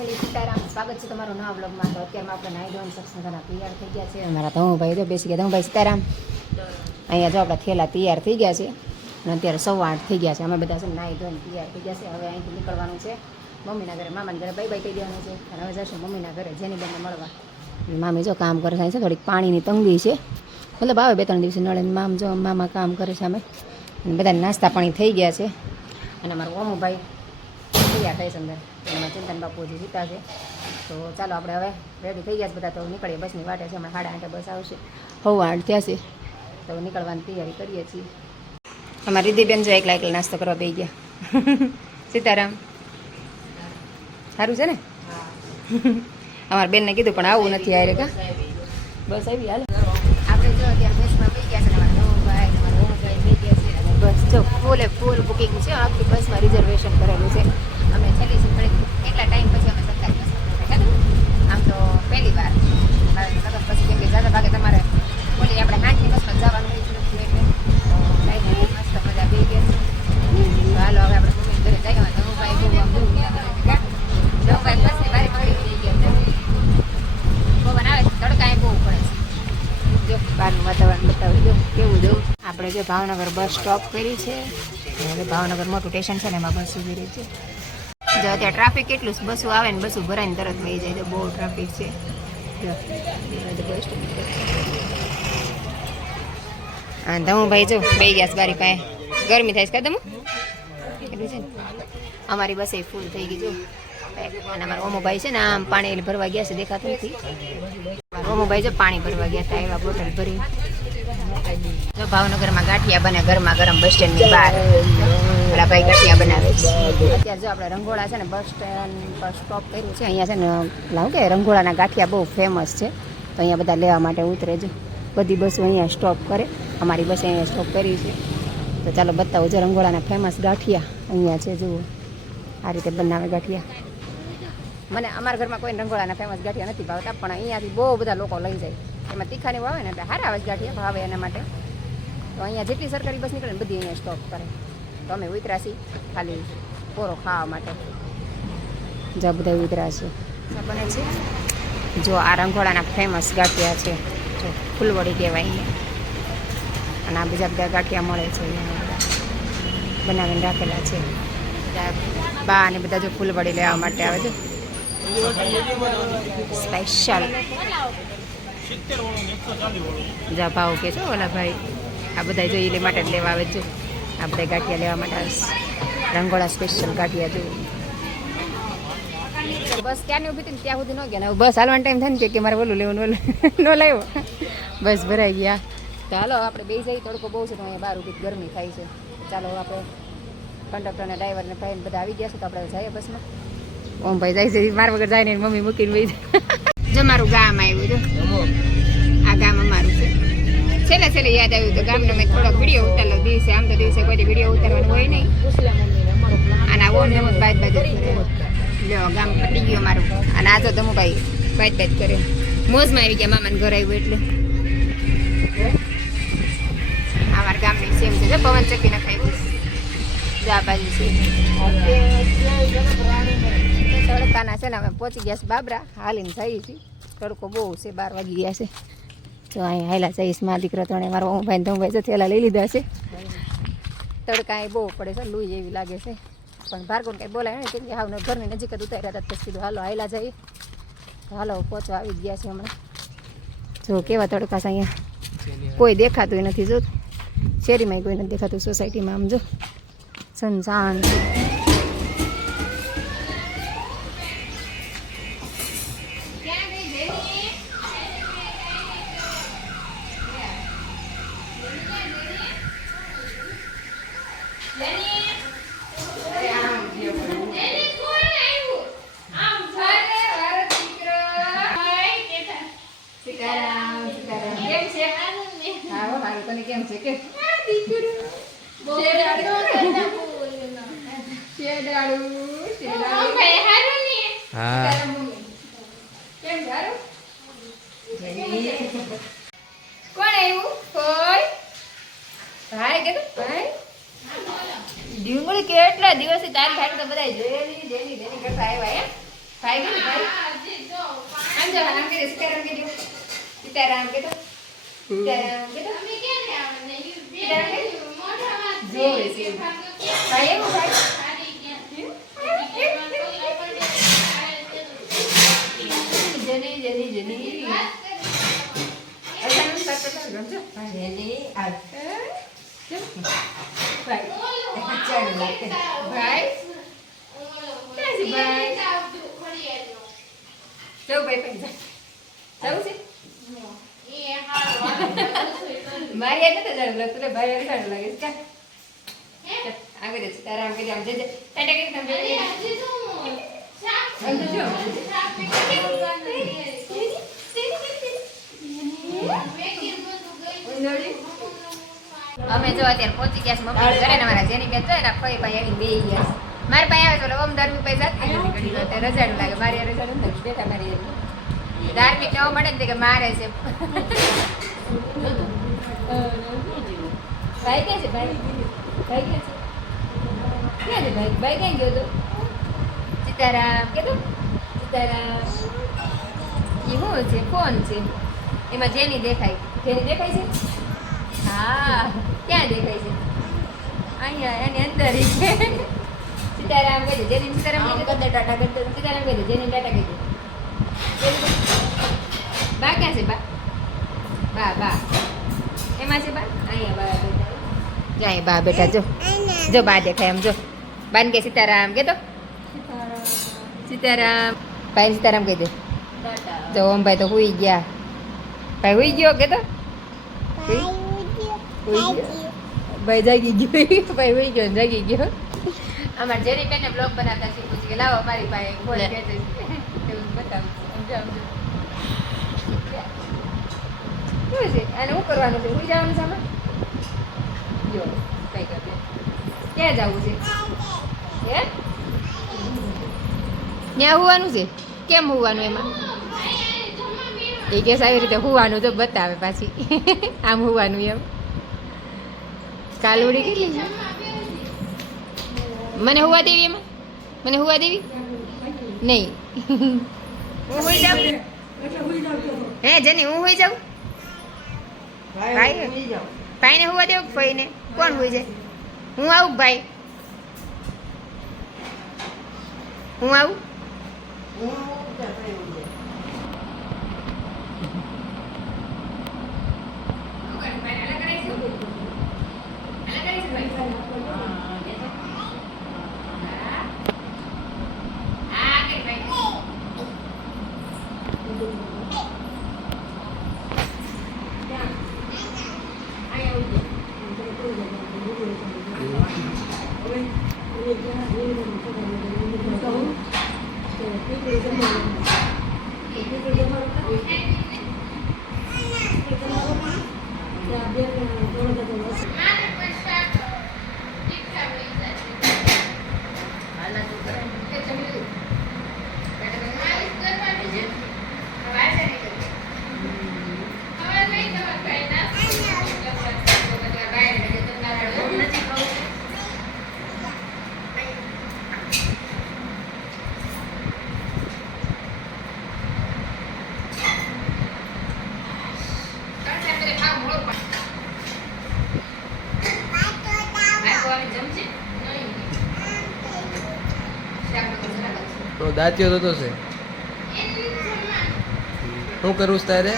Family Sitaram, સ્વાગત છે તમારું નવા વ્લોગમાં. તો અત્યારમાં આપણે નાઈ ધોઈને સક્ષનગરના તૈયાર થઈ ગયા છે. અમારા ધમુભાઈ જો બેસી ગયા. ધમુભાઈ સીતારામ. અહીંયા જો આપણા થેલા તૈયાર થઈ ગયા છે અને અત્યારે 8:15 થઈ ગયા છે. અમે બધા છે નાઈ ધોઈને તૈયાર થઈ ગયા છે. હવે અહીંથી નીકળવાનું છે મમ્મીના ઘરે, મામાના ઘરે બાય બાય કહી દેવાનું છે અને હવે જશું મમ્મીના ઘરે જેની બેનને મળવા. મામી જો કામ કરે છે, થોડીક પાણીની તંગી છે, મતલબ આવે 2-3 દિવસે નળે. મામા કામ કરે છે. અમે બધા નાસ્તા પાણી થઈ ગયા છે અને અમારો ઓમુભાઈ તૈયાર થાય છે અંદર. એમાં ચિંતન બાપુ હજી જીતા છે. તો ચાલો આપણે હવે રેડી થઈ ગયા છે બધા. તો નીકળીએ, બસની વાટે છે. હમણાં 8:30 બસ આવશે. 8:15 થયા છે તો નીકળવાની તૈયારી કરીએ છીએ. અમારી રીધિબેન જો એકલા નાસ્તો કરવા બેસી ગયા. સીતારામ, સારું છે ને? અમારા બેનને કીધું પણ આવું નથી આરે કા બસ આવી. હાલ આપણે જો અત્યારે બસમાં બેસી ગયા છે. અમારા નવભાઈ બેસી ગયા છે અને બસ જો ફૂલ બુકિંગ છે. આખી બસમાં રિઝર્વેશન કરેલું છે. અમે છેલ્લી એટલા ટાઈમ પછી અમે સરકારી બસમાં આમ તો પહેલી વાર લગન પછી, કેમ કે જ્યાદા ભાગે તમારે બોલી આપણે 8ની બસમાં જવાનું હોય છે એટલે તો કાંઈ મસ્ત બધા બે ગયા છે. હાલો હવે આપણે મમ્મી ઘરે જઈ ગયા. નવભાઈ બહુ આમ નવભાઈ બસની બારી પકડી થઈ ગયા. પવન આવે છે, તડકા બહુ પડે છે. જો બહારનું વાતાવરણ બતાવી દો કેવું જવું. આપણે જે ભાવનગર બસ સ્ટોપ કરી છે. હવે ભાવનગર મોટું સ્ટેશન છે ને એમાં બસ ઉભી રહી છે. જો અત્યારે ટ્રાફિક કેટલું, બસો આવે ને બસો ભરાઈને તરત વહી જાય. તો બહુ ટ્રાફિક છે. હા ધમુભાઈ જો બે ગયા બારી પાસે. ગરમી થાય છે કા ધમુ? એટલું છે ને. અમારી બસ એ ફૂલ થઈ ગઈ જો. અને અમારા ઓમુભાઈ છે ને આમ પાણી ભરવા ગયા છે, દેખાતું નથી. ઓમુભાઈ જો પાણી ભરવા ગયા હતા, એવા બોટલ ભરી. જો ભાવનગરમાં ગાંઠિયા બને ગરમા ગરમ બસ સ્ટેન્ડની બહાર. પેલા ભાઈ ગાંઠિયા બનાવે છે. અત્યારે જો આપણે રંગોળા છે ને બસ સ્ટેન્ડ પર સ્ટોપ કર્યું છે. અહીંયા છે ને લાવું કે રંગોળાના ગાંઠિયા બહુ ફેમસ છે. તો અહીંયા બધા લેવા માટે ઉતરે છે. બધી બસો અહીંયા સ્ટોપ કરે. અમારી બસ અહીંયા સ્ટોપ કરી છે. તો ચાલો બતાવો જો રંગોળાના ફેમસ ગાંઠિયા અહીંયા છે. જુઓ આ રીતે બનાવે ગાંઠિયા. મને અમારા ઘરમાં કોઈ રંગોળાના ફેમસ ગાંઠિયા નથી ભાવતા, પણ અહીંયાથી બહુ બધા લોકો લઈ જાય. એમાં તીખાની આવે ને એટલે સારા આવે ગાંઠિયા ભાવે એના માટે. તો અહીંયા જેટલી સરકારી બસ નીકળે ને બધી અહીંયા સ્ટોપ કરે. તો અમે ઉતરાશી ખાલી પોરો ખાવા માટે. જ્યાં બધા ઉતરાશે બને છે. જો આ રંગોળાના ફેમસ ગાંઠિયા છે. જો ફૂલવડી કહેવાય અહીંયા. અને આ બીજા બધા ગાંઠિયા મળે છે અહીંયા બનાવીને રાખેલા છે. બા અને બધા જો ફૂલવડી લેવા માટે આવે છે સ્પેશિયલ. જા ભાવ કે છો ઓલા ભાઈ આ બધા જો એ માટે લેવા આવે છે. આ બધા ગાંઠિયા લેવા માટે રંગોળા સ્પેશિયલ ગાંઠિયા જો. બસ ક્યાંની ઊભી હતી ને ત્યાં સુધી ન ગયા. બસ હાલવાનો ટાઈમ થાય ને કે મારે ઓલું લેવું ઓલું ન લાવ્યો. બસ ભરાઈ ગયા. તો હાલો આપણે બે જઈએ. તડકો બહુ છે તો અહીંયા બહાર ઊભી ગરમી થાય છે. ચાલો આપણે કંડક્ટરને ડ્રાઈવરને ભાઈને બધા આવી ગયા છે. તો આપણે જઈએ બસમાં. ઓમ ભાઈ જાય છે મારા વગર જાય ને મમ્મી મૂકીને વહી જાય. જો મારું ગામ આવ્યું જો. આ ગામ અમારું છે. છેલ્લે યાદ આવ્યું તો ગામનો મેં થોડોક વિડીયો ઉતારેલો દિવસે. આમ તો દિવસે કોઈ વિડીયો ઉતારવાનું હોય નહીં. અને આ ઓન નમત બાદ લ્યો ગામ પતી ગયું મારું. અને આ તો ધમુભાઈ બાદ કરે. મોજમાં આવી ગયા મામાને ઘર આવ્યું એટલે. અમારા ગામની સેમ છે. પવન ચક્કી નખાયું જા બાજુ છે. તડકાના છે ને અમે પહોંચી ગયા છે બાબરા. હાલીને જઈએ છીએ. તડકો બહુ છે, 12 વાગી ગયા છે. તો અહીંયા હાયલા જઈશ મારા દીકરા ત્રણે. મારા ઓમભાઈ ધમભાઈ છે થેલા લઈ લીધા છે. તડકા એ બહુ પડે છે, લૂઈ એવી લાગે છે. પણ ભાર્ગવને કંઈ બોલાય નહીં કેમ કે હાવ ઘરની નજીક જ ઉતાર્યા હતા. પછી કીધું હાલો હાયલા જઈએ. તો હાલો પહોંચવા આવી જ ગયા છે હમણાં. જો કેવા તડકા છે અહીંયા. કોઈ દેખાતું નથી. જો શેરીમાં કોઈ નથી દેખાતું. સોસાયટીમાં આમ જો સનસાન. કેમ છે કે કોણ આવ્યું? કોઈ ભાઈ કે ભાઈ ડુંગળી કેટલા દિવસથી તારી ભાઈ તો બધા જોયેલી જેની કરતા આવ્યા. એમ ભાઈ સીતારામ કે તો સીતારામ કે તો જોવે છે ભાઈ એવું ભાઈ જની જની જની અસાનું સાત રમજો જની આ ભાઈ ચાલ લાગે ભાઈ કેસી ભાઈ ચૌ ભાઈ પૈસા જવું છે મારી યાદ નથી જાણું લાગતું એટલે ભાઈ જાણું લાગે છે આગળ છે તારા આમ કરી આમ જજે ટાટા કરી તમે અમે જો અત્યારે પહોંચી ગયા છે મમ્મી ઘરે ને મારા જેની બેન જોઈ ને ફઈ ભાઈ એની બે ગયા મારી પાસે આવે તો ઓમ દર રૂપિયા જાત ઘડી રજાડું લાગે મારી રજાડું નથી બેઠા મારી ધાર્મિક નવો મળે ને કે મારે છે ભાઈ ક્યાં છે ભાઈ ભાઈ ક્યાં છે ભાઈ ભાઈ ક્યાં ગયો તો સીતારામ કીધું સીતારામ એ શું છે ફોન છે એમાં જેની દેખાય છે હા ક્યાં દેખાય છે અહીંયા એની અંદર છે સીતારામ કહી દે જેની સીતારામ ટાટા કરી દે સીતારામ કહી દે જેની ટાટા કહી દે બા ક્યાં છે બા બા એમાં છે બા અહીંયા બા બેઠા જાય બા બેઠા જો બા દેખાય એમ જો બાન કે સીતારામ કે તો સીતારામ ભાઈ સીતારામ કહી દે જો ઓમ ભાઈ તો હુઈ ગયા ભાઈ હુઈ ગયો કે તો ભાઈ જાગી ગયો ભાઈ હુઈ ગયો જાગી ગયો અમારે જેની બેને બ્લોગ બનાવતા શીખવું છે કે લાવો અમારી પાસે ફોન ખેંચે એવું બતાવું સમજો શું છે અને શું કરવાનું છે હુઈ જવાનું છે આમાં જો કઈ કરે ક્યાં જવું છે હે ત્યાં હોવાનું છે કેમ હોવાનું એમાં એ કેસ આવી રીતે હોવાનું તો બતાવે પાછી આમ હોવાનું એમ કાલુડી કેટલી છે મને હોવા દેવી એમાં મને હોવા દેવી નહીં હું હોઈ જાઉં હે જેની હું હોઈ જાઉં ભાઈને હોવા દેવું ભાઈને કોણ હોઈ જાય હું આવું ભાઈ હું આવું દાંતિયો તો છે શું કરવું તારે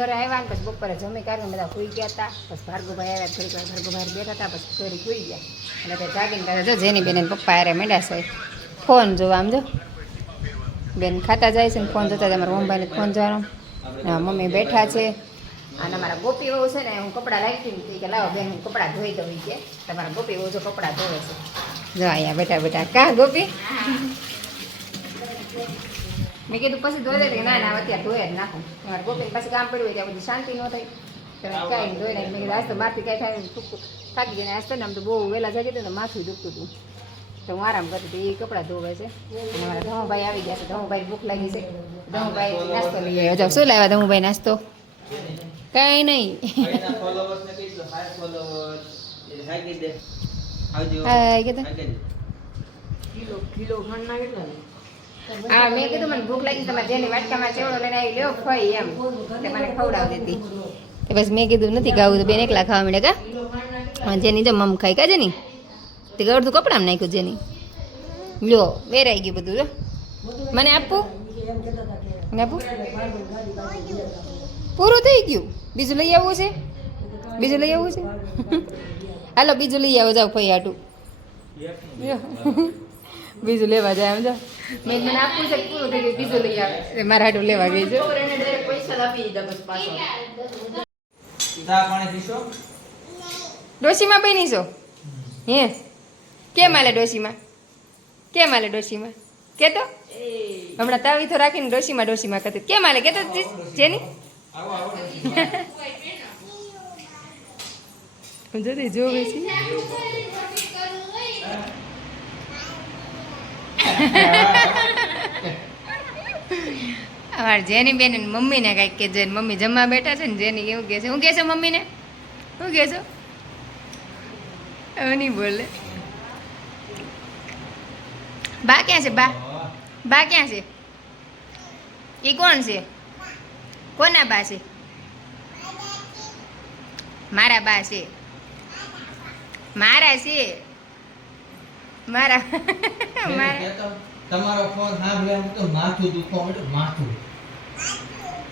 ઘરે આવ્યા પછી બપોરે જમી કાઢીને બધા સુઈ ગયા હતા પછી ભાર્ગવભાઈ આવ્યા થોડીક વાર ભાર્ગવભાઈ બેઠા હતા પછી ઘરે સુઈ ગયા અને ત્યાં જાગીને કરે જો જેની બેન પપ્પા હારે મેળા છે ફોન જોવા આમ જો બેન ખાતા જાય છે ને ફોન જોતા અમારા મમ્મીને ફોન જોવાનો મમ્મી બેઠા છે અને અમારા ગોપી વહુ છે ને હું કપડાં રાખી ને કે લાવો બેન હું કપડાં ધોઈ દઉં કે તમારા ગોપી વહુ જો કપડાં ધોવે છે જો અહીંયા બેઠા બેઠા કા ગોપી મેં કીધું પછી ધોઈ દે ના ના અત્યારે ધોઈ જ નાખું તમારા ગોપીને પછી કામ પડ્યું હોય ત્યાં બધી શાંતિ ન થાય તમે કાંઈ ધોઈ નાખી મેં કીધું આજ તો મારથી કાંઈ થાય થાકી ગઈ ને આજ તો ને આમ તો બહુ વહેલા જાગી હતી ને માથું દુખતું હતું તો હું આરામ કરતી હતી એ કપડાં ધોવે છે અને મારા ધમુભાઈ આવી ગયા છે ધમુભાઈ ભૂખ લાગી છે ધમુભાઈ નાસ્તો લઈ આવ્યો જાવ શું લાવ્યા ધમુભાઈ નાસ્તો કાંઈ નહીં હા કીધું હા મેં કીધું મને ભૂખ લાગી તમારે જેની વાટકામાં ચેવડો લઈને આવી લ્યો ફઈ એમ તે મને ખવડાવી દીધી તે બસ મેં કીધું નથી ખાવું તો બેન એકલા ખાવા મળે કા જેની જો મમ ખાઈ કા જેની તે અડધું કપડામાં નાખ્યું જેની લ્યો વેરાઈ ગયું બધું જો મને આપવું મને આપવું પૂરું થઈ ગયું બીજું લઈ આવવું છે બીજું લઈ આવવું છે હાલો બીજું લઈ આવો જાઓ ફઈ હાટું બીજું લેવા જાય એમ જો મેં મને આપવું છે પૂરું થઈ ગયું બીજું લઈ આવે મારા હાટું લેવા ગઈ છે પૈસા આપી દીધા બસ પાછો ડોશીમાં બની છો હે કેમ હાલે ડોશીમાં કેમ હાલે ડોશીમાં કે તો હમણાં તાવીથો રાખીને ડોશીમાં કરતી કેમ હાલે કે તો જેની જતી જોવે છે અમારે જેની બેન મમ્મીને કાંઈક કે જે મમ્મી જમવા બેઠા છે ને જેની એવું કહે છે હું કહે છે મમ્મીને શું કહે છો નહીં બોલે બા ક્યાં છે બા ક્યાં છે એ કોણ છે કોના બા છે મારા બા છે મારા છે મારા તમારો ફોન સાંભળ્યા તો માથું દુખવા માંડ્યું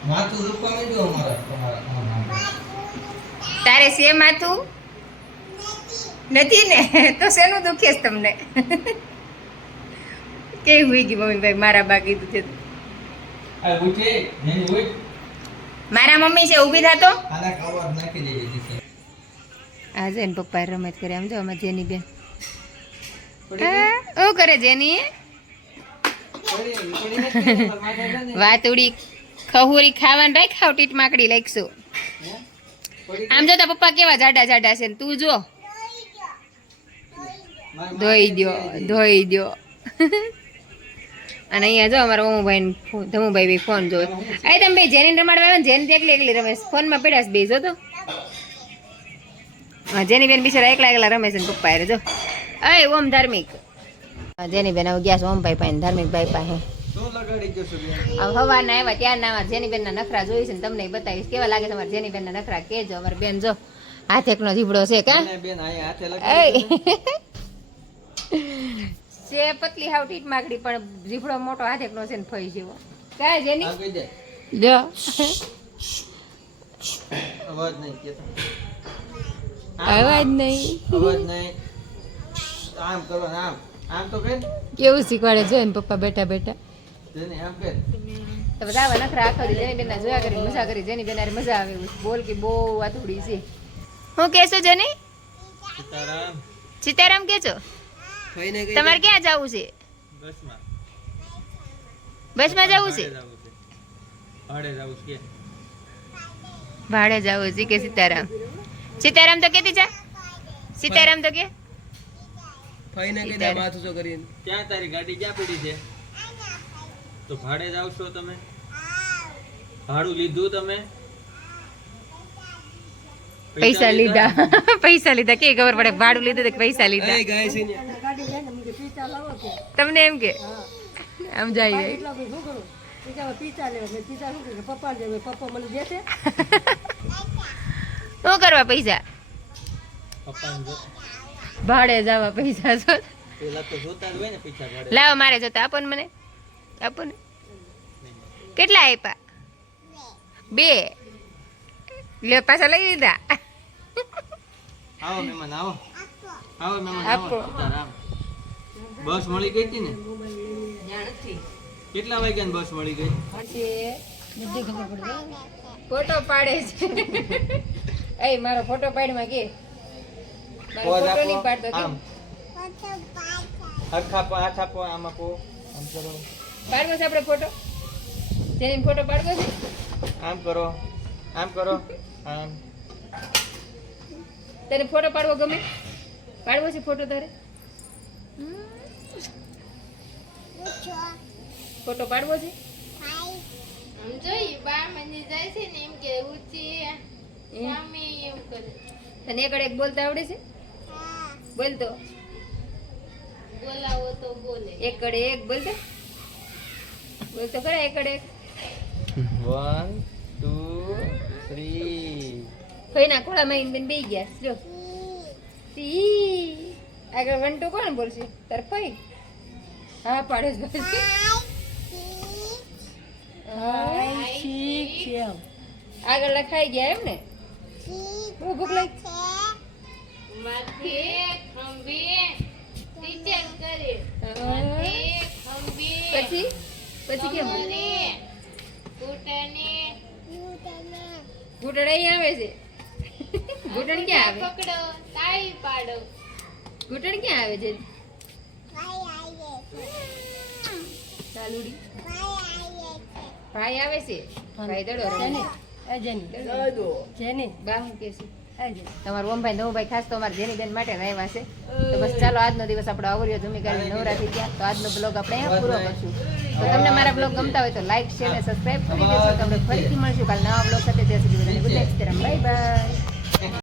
માથું દુખવા માંડ્યું અમારા તારે છે માથું નથી ને તો શેનું દુખે છે તમને કેવી હોઈ ગઈ મમ્મી ભાઈ મારા બા કીધું છે મારા મમ્મી છે ઊભી થાતો આજે ને પપ્પા રમત કરે આમ જો અમે જેની બેન શું કરે જેની વાતુડી ખહુરી ખાવાનું રાખ ખાવ ટીટ માકડી લાગશું આમ જો તા પપ્પા કેવા જાડા જાડા છે ને તું જો ધોઈ દ્યો અને અહીંયા જો અમારા ધમુભાઈ ફોન જોવે અરે તમે ભાઈ જેની રમાડવા આવે ને જેની એકલી રમે ફોનમાં પડ્યા છે બે જો તો જેની બેન બિચારા એકલા રમે છે ને પપ્પા અરે જો અય ઓમ ધાર્મિક જેની બેન હવે ગયા છે ઓમભાઈ પાસે ધાર્મિક ભાઈ પાસે હવાના આવ્યા ત્યાં ના જેની બેન ના નખરા જોઈ છે ને તમને બતાવીશ કેવા લાગે તમારે જેની બેન ના નખરા કેજો અમારી બેન જો હાથ એકનો જીબડો છે કા છે પતલી હાવ ટીટ માકડી પણ જીભડો મોટો હાથ એકનો છે ને ફઈ જેવો કાય જેની જો અવાજ નહીં કેતો અવાજ નહીં આમ કરો આમ તો કે કેવું શીખવાડે છે ને પપ્પા બેઠા બેઠા જેને આમ કે તો બધા નખરા આખો દી જેની બેન જોયા કરી મજા કરી જેની બેન મજા આવે બોલ કે બહુ વાતુડી છે હું કેસો જેની સીતારામ કે છો તમારે ક્યાં જવું છે બસમાં જવું છે ભાડે જવું છે કે સીતારામ તો કેતી જા સીતારામ તો કે ફઈને કીધા માથું જો કરીને ત્યાં તારી ગાડી ક્યાં પડી છે તો ભાડે જાવ છો તમે ભાડું લીધું તમે પૈસા લીધા કે ખબર પડે ભાડું લીધું તો પૈસા લીધા તમને એમ કે આમ જાય શું કરવા પૈસા ભાડે જવા પૈસા લાવો મારે જોતા આપો ને મને આપો ને કેટલા આપ્યા 2 લે પાછા લઈ લીધા આવો મહેમાન આવો મહેમાન બસ મળી ગઈ હતી ને કેટલા વાગ્યાની બસ મળી ગઈ બધી ખબર પડે ફોટો પાડે છે એ મારો ફોટો પાડમાં કે મારો પોઝ ફોટો નહીં આપો પાડતો કે આમ હરખા પો હાથ આપો આમ આપો આમ કરો પાડવો છે આપણે ફોટો જેની ફોટો પાડવો છે આમ કરો આમ કરો આમ તને ફોટો પાડવો ગમે પાડવો છે ફોટો તારે ફોટો પાડવો છે આમ જોઈ બા મને જાય છે ને એમ કે રુચિ મમ્મી એમ કરે તને એકડ એક બોલતા આવડે છે બોલ તો બોલાવો તો બોલે એકડ એક બોલ તો બોલ તો ખરા એકડ એક 1 2 3 ફઈના ખોળામાં ઈન બેન બેહી ગયા જો તી આગળ 1 2 કોણ બોલશે તાર ફઈ હા પાડે છે આગળ લખાઈ ગયા એમ ને બહુ ભૂખ લાગી માથે ખંભે ટીચર કરે હા. માથે ખંભે પછી પછી કેમ કમરે ઘૂંટણે ઘૂંટણ અહીં આવે છે ઘૂંટણ ક્યાં આવે પકડો તાળી પાડો ઘૂંટણ ક્યાં આવે છે ચાલુડી ભાઈ આવે છે ભાઈ દડો રમે જેની બા હું કે છે તમારું ઓમભાઈ નવભાઈ ખાસ તો અમારા જેની બેન માટે આવ્યા છે તો બસ ચાલો આજનો દિવસ આપણો આવર્યો જમી કરી નવરા થઈ ગયા તો આજનો બ્લોગ આપણે અહીંયા પૂરો કરશું તો તમને મારા બ્લોગ ગમતા હોય તો લાઈક શેર અને સબસ્ક્રાઇબ કરી દેજો તો આપણે ફરીથી મળશું કાલ નવા બ્લોગ સાથે ત્યાં સુધી બધાને ગુડ નાઇટ બાય બાય